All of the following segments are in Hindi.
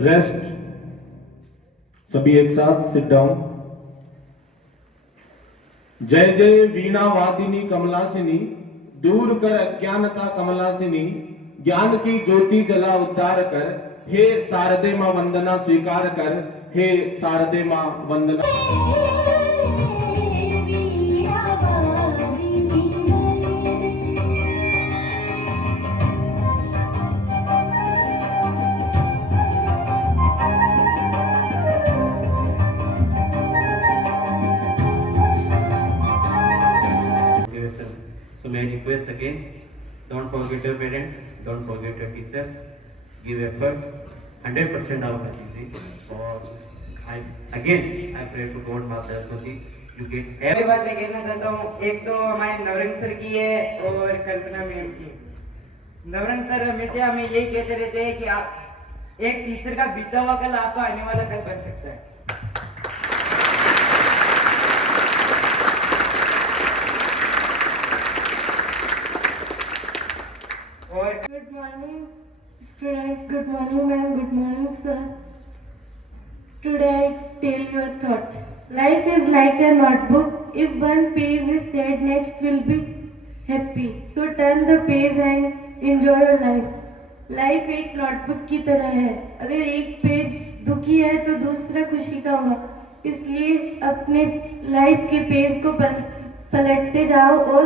रेस्ट। सभी एक साथ सिट डाउन। जय जय वीणा वादिनी कमलासिनी, दूर कर अज्ञानता कमलासिनी, ज्ञान की ज्योति जला उद्धार कर, हे शारदे मां वंदना स्वीकार कर, हे शारदे मां वंदना। So may I request again, don't forget your parents, don't forget your teachers, give effort, 100% of energy. Or I pray to God Maa Saraswati, you get मैं बातें कहना चाहता हूँ। एक तो हमारे नवरंग सर की है और कल्पना मैम की। नवरंग सर हमेशा हमें यही कहते रहते हैं कि आप एक टीचर का बीता हुआ कल आपका आने वाला कल बन सकता है। Good morning, students. Good morning, ma'am. Good morning, sir. Today I tell you a thought. Life is like a notebook. If one page is sad, next will be happy. So turn the page and enjoy your life. Life एक नोटबुक की तरह है। अगर एक पेज दुखी है तो दूसरा खुशी का होगा। इसलिए अपने लाइफ के पेज को पलटते जाओ और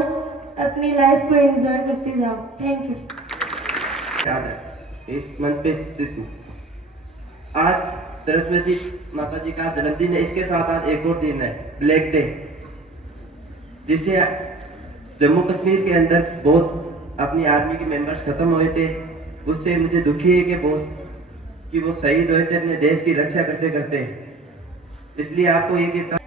अपनी लाइफ को एंजॉय करते जाओ। Thank you. इस मंच पे स्थित हूँ। आज सरस्वती माता जी का जन्मदिन है। इसके साथ आज एक और दिन है, ब्लैक डे, जिसे जम्मू कश्मीर के अंदर बहुत अपनी आर्मी के मेंबर्स खत्म हुए थे। उससे मुझे दुखी है कि वो शहीद हुए थे अपने देश की रक्षा करते करते। इसलिए आपको ये कहता हूं,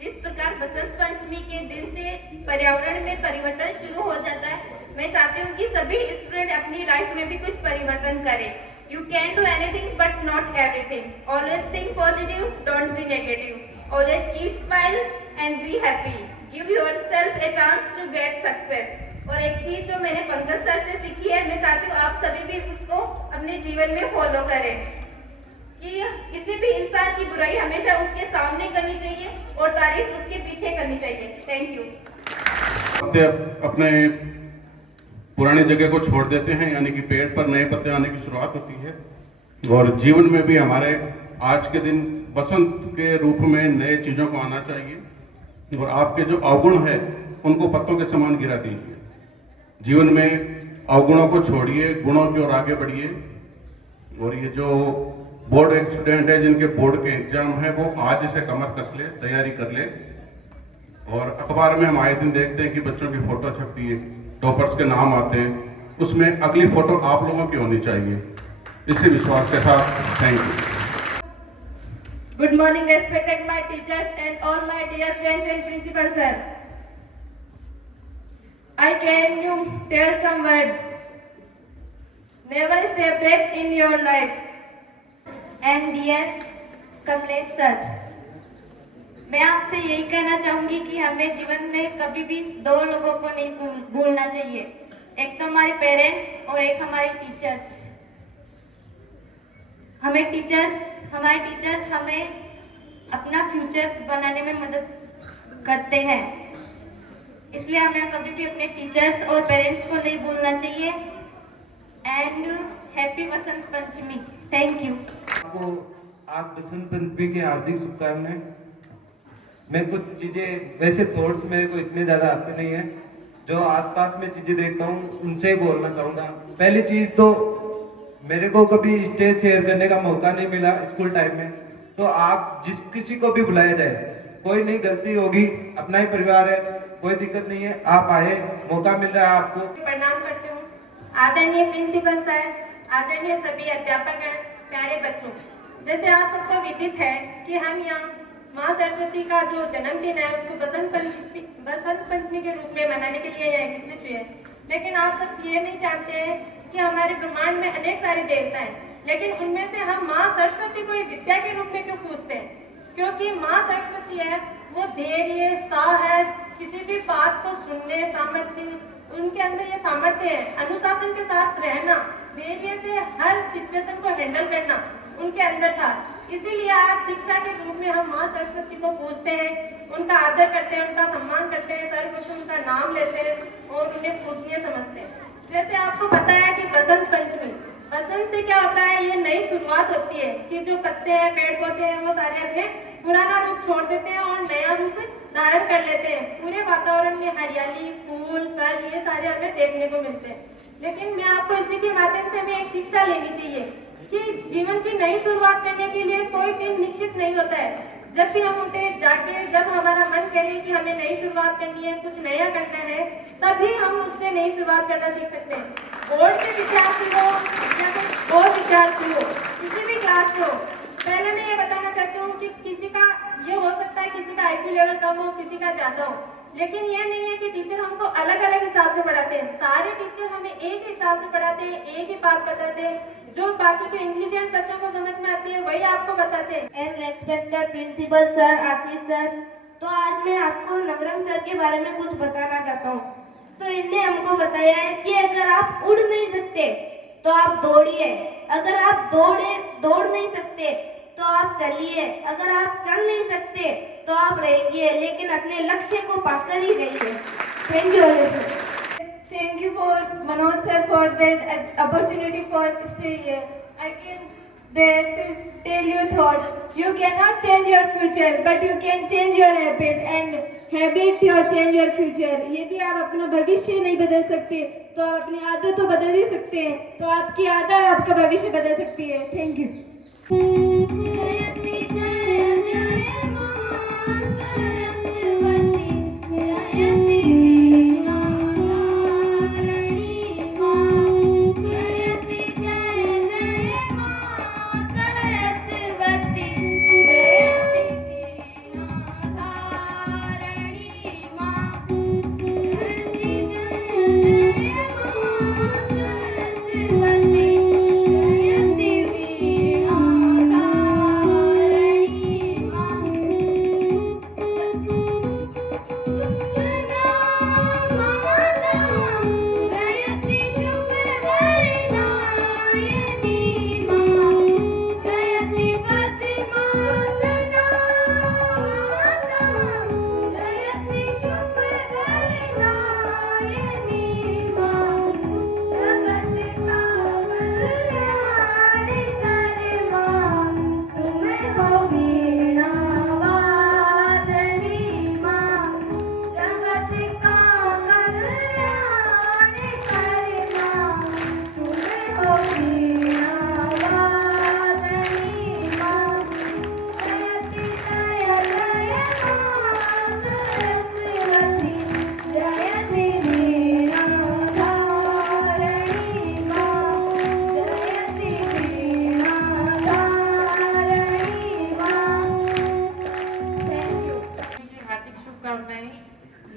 जिस प्रकार बसंत पंचमी के दिन से पर्यावरण में परिवर्तन शुरू हो जाता है, मैं चाहती हूँ कि सभी स्टूडेंट अपनी लाइफ में भी कुछ परिवर्तन करें। You can do anything but not everything. Always think positive, don't be negative. Always keep smile and be happy. Give yourself a chance to get success. और एक चीज जो मैंने पंकज सर से सीखी है, मैं चाहती हूँ आप सभी भी उसको अपने जीवन में फॉलो करें कि किसी भी इंसान की बुराई हमेशा उसके सामने करनी चाहिए और तारीफ उसके पीछे करनी चाहिए। Thank you. अपने पुरानी जगह को छोड़ देते हैं, यानी कि पेड़ पर नए पत्ते आने की शुरुआत होती है। और जीवन में भी हमारे आज के दिन बसंत के रूप में नए चीजों को आना चाहिए और आपके जो अवगुण है उनको पत्तों के समान गिरा दीजिए। जीवन में अवगुणों को छोड़िए, गुणों की ओर आगे बढ़िए। और ये जो बोर्ड स्टूडेंट है जिनके बोर्ड के एग्जाम है, वो आज से कमर कस ले, तैयारी कर ले। और अखबार में हम आए दिन देखते हैं कि बच्चों की फोटो छपती है, टॉपर्स के नाम आते हैं, उसमें अगली फोटो आप लोगों की होनी चाहिए। इसी विश्वास के साथ thank you. Good morning, respected my teachers and all my dear friends and principal sir. I can you tell some word. Never stay back in your life. And dear Kamlesh sir, मैं आपसे यही कहना चाहूंगी कि हमें जीवन में कभी भी दो लोगों को नहीं भूलना चाहिए। एक तो हमारे पेरेंट्स और एक हमारे टीचर्स। हमारे टीचर्स हमें अपना फ्यूचर बनाने में मदद करते हैं। इसलिए हमें कभी भी अपने टीचर्स और पेरेंट्स को नहीं भूलना चाहिए। And happy Basant Panchami. Thank you. आपको आज बसंत पंचमी की हार्दिक शुभकामनाएं। मैं कुछ चीजें, वैसे थॉट्स मेरे को इतने ज्यादा आते नहीं है, जो आसपास में चीजें देखता हूँ उनसे बोलना चाहूंगा। पहली चीज तो मेरे को कभी स्टेज शेयर करने का मौका नहीं मिला स्कूल टाइम में, तो आप जिस किसी को भी बुलाया जाए, कोई नहीं, गलती होगी, अपना ही परिवार है, कोई दिक्कत नहीं है, आप आए, मौका मिल रहा है आपको। प्रणाम करती हूँ आदरणीय प्रिंसिपल सर, आदरणीय सभी अध्यापक, प्यारे बच्चों। जैसे आप सबको विदित है कि हम यहाँ माँ सरस्वती का जो जन्मदिन है उसको बसंत पंचमी के रूप में मनाने के लिए एकत्रित हुए हैं। लेकिन आप सब ये नहीं जानते हैं कि हमारे ब्रह्मांड में अनेक सारे देवता हैं, लेकिन उनमें से हम माँ सरस्वती को एक विद्या के रूप में क्यों पूछते हैं? क्योंकि माँ सरस्वती है वो धैर्य, साहस, किसी भी बात को सुनने सामर्थ्य, उनके अंदर ये सामर्थ्य है। अनुशासन के साथ रहना, धैर्य से हर सिचुएशन को हैंडल करना, उनके अंदर था। इसीलिए आज शिक्षा के रूप में हम माँ सरस्वती को पूजते हैं, उनका आदर करते हैं, उनका सम्मान करते हैं, सर्वप्रथम उनका नाम लेते हैं और उन्हें पूजनीय समझते हैं। जैसे आपको पता है कि बसंत पंचमी, बसंत से क्या होता है, ये नई शुरुआत होती है कि जो पत्ते हैं, पेड़ पौधे हैं, वो सारे अपने पुराना रूप छोड़ देते हैं और नया रूप धारण कर लेते हैं। पूरे वातावरण में हरियाली, फूल, फल, ये सारे हमें देखने को मिलते हैं। लेकिन मैं आपको इसी के माध्यम से हमें एक शिक्षा लेनी चाहिए कि जीवन की नई शुरुआत करने के लिए कोई दिन निश्चित नहीं होता है। जब भी हम उठे जाके, जब हमारा मन करे कि हमें नई शुरुआत करनी है, कुछ नया करना है, तभी हम उससे नई शुरुआत करना सीख सकते हैं। बोर्ड के विद्यार्थी हो या फिर और विद्यार्थी हो, किसी भी क्लास में हो, पहले मैं ये बताना चाहती हूँ कि किसी का ये हो सकता है, किसी का आईक्यू लेवल कम हो, किसी का ज्यादा हो, लेकिन ये नहीं है कि टीचर हमको अलग अलग हिसाब से पढ़ाते हैं। सारे टीचर हमें एक ही हिसाब से पढ़ाते हैं, एक ही बात बताते हैं। जो बाकी के इंटेलिजेंट बच्चों को समझ में आती है वही आपको बताते हैं। And respected principal sir, Ashish sir, तो आज मैं आपको नवरंग सर के बारे में कुछ बताना चाहता हूँ। तो इनने हमको बताया है कि अगर आप उड़ नहीं सकते तो आप दौड़िए, अगर आप दौड़ नहीं सकते तो आप चलिए, अगर आप चल नहीं सकते तो आप रहिए, लेकिन अपने लक्ष्य को पाकर ही रहिए। Thank you sir. Thank you for Manoj sir for that opportunity for stay here. I can tell you thought. You cannot change your future, but you can change your habit, and habit your change your future. यदि आप अपना भविष्य नहीं बदल सकते तो आप अपनी आदत तो बदल ही सकते हैं। तो आपकी आदत आपका भविष्य बदल सकती है। Thank you.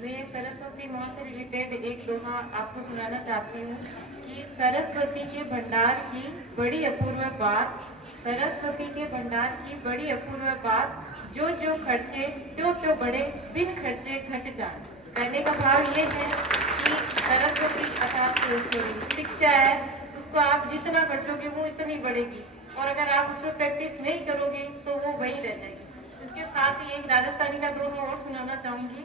मैं सरस्वती माँ से रिलेटेड एक दोहा आपको सुनाना चाहती हूँ कि सरस्वती के भंडार की बड़ी अपूर्व बात, सरस्वती के भंडार की बड़ी अपूर्व बात, जो जो खर्चे त्यो बड़े, बिन खर्चे घट जाए। कहने का भाव ये है कि सरस्वती अर्थात शिक्षा है, उसको आप जितना खर्चोगे वो इतनी बढ़ेगी, और अगर आप उस पर प्रैक्टिस नहीं करोगे तो वो वही रह जाएगी। इसके साथ ही एक राजस्थानी का दोहा और सुनाना चाहूंगी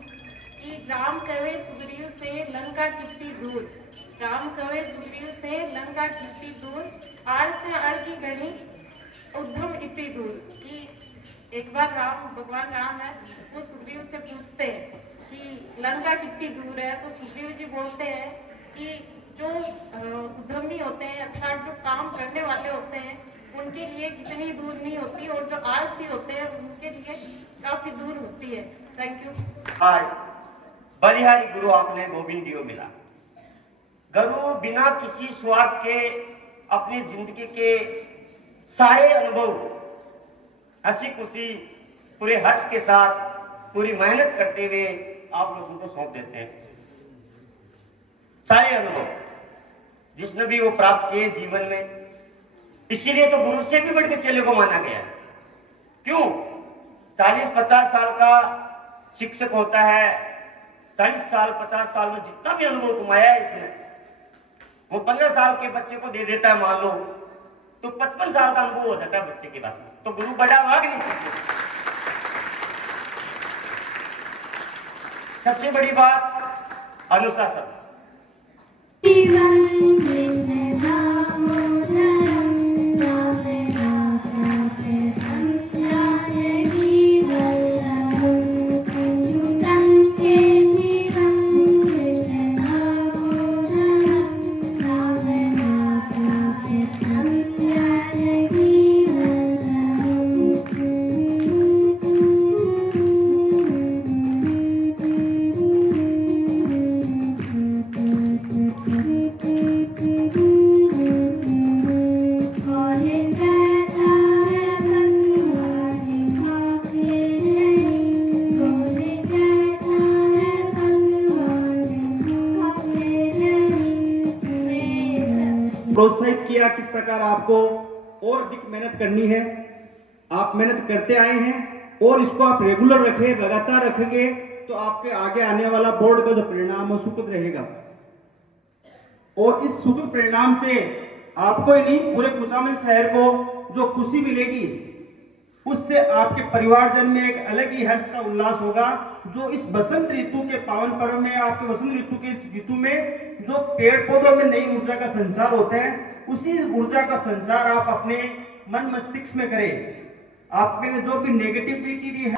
कि राम कहे सुग्रीव से लंका कितनी दूर, राम कहे सुग्रीव से लंका कितनी दूर, आर से आर की घड़ी उद्धम इतनी दूर। कि एक बार भगवान राम है, वो सुग्रीव से पूछते हैं कि लंका कितनी दूर है, तो सुग्रीव जी बोलते हैं कि जो उद्यमी होते हैं अर्थात जो काम करने वाले होते हैं उनके लिए कितनी दूर नहीं होती, और जो आलसी होते हैं उनके लिए काफी दूर होती है। Thank you. बलिहारी गुरु आपने गोविंद दियो मिला। गुरु बिना किसी स्वार्थ के अपनी जिंदगी के सारे अनुभव हंसी खुशी पूरे हर्ष के साथ पूरी मेहनत करते हुए आप लोगों को सौंप देते हैं। सारे अनुभव जिसने भी वो प्राप्त किए जीवन में, इसीलिए तो गुरु से भी बढ़ के चेले को माना गया। क्यों? 40-50 साल का शिक्षक होता है, 40 साल 50 साल में जितना भी अनुभव कमाया है इसने, वो 15 साल के बच्चे को दे देता है मान लो, तो 55 साल का अनुभव हो जाता है बच्चे के पास। तो गुरु बड़ा हुआ कि नहीं? सबसे बड़ी बात अनुशासन। प्रोत्साहित किया किस प्रकार आपको और अधिक मेहनत करनी है। आप मेहनत करते आए हैं और इसको आप रेगुलर रखें, लगातार रखेंगे तो आपके आगे आने वाला बोर्ड का जो परिणाम है सुखद रहेगा। और इस सुखद परिणाम से आपको ही नहीं पूरे कुचामन शहर को जो खुशी मिलेगी उससे आपके परिवारजन में एक अलग ही हर्ष का उल्लास होगा। जो इस बसंत ऋतु के पावन पर्व में, आपके बसंत ऋतु के इस ऋतु में जो पेड़ पौधों में नई ऊर्जा का संचार होता है, उसी ऊर्जा का संचार आप अपने मन मस्तिष्क में करें। आप में जो भी नेगेटिविटी है